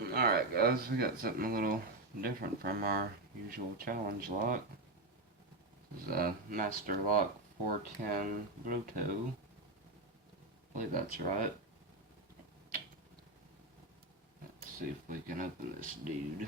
Alright guys, we got something a little different from our usual challenge lock. This is a Master Lock 410 LOTO. I believe that's right. Let's see if we can open this dude.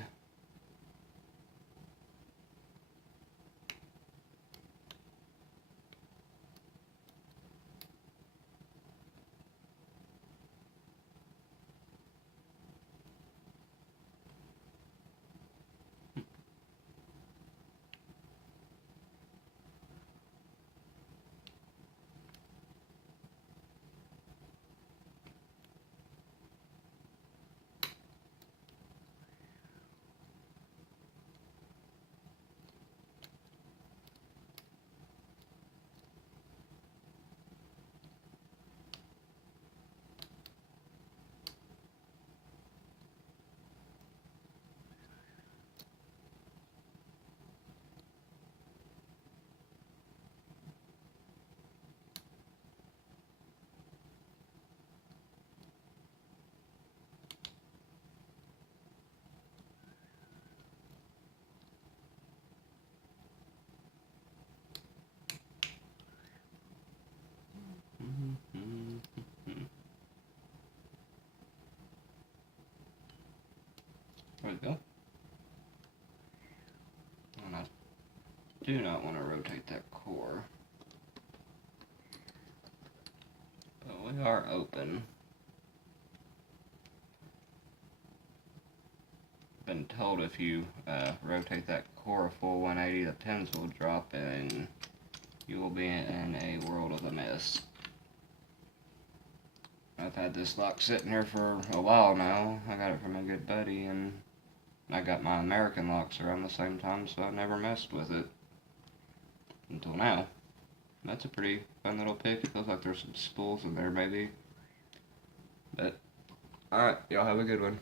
There we go. And I do not want to rotate that core. But we are open. Been told if you rotate that core a full 180, the pins will drop and you will be in a world of a mess. I've had this lock sitting here for a while now. I got it from a good buddy, and I got my American locks around the same time, so I never messed with it until now. That's a pretty fun little pick. It feels like there's some spools in there maybe. But, alright, y'all have a good one.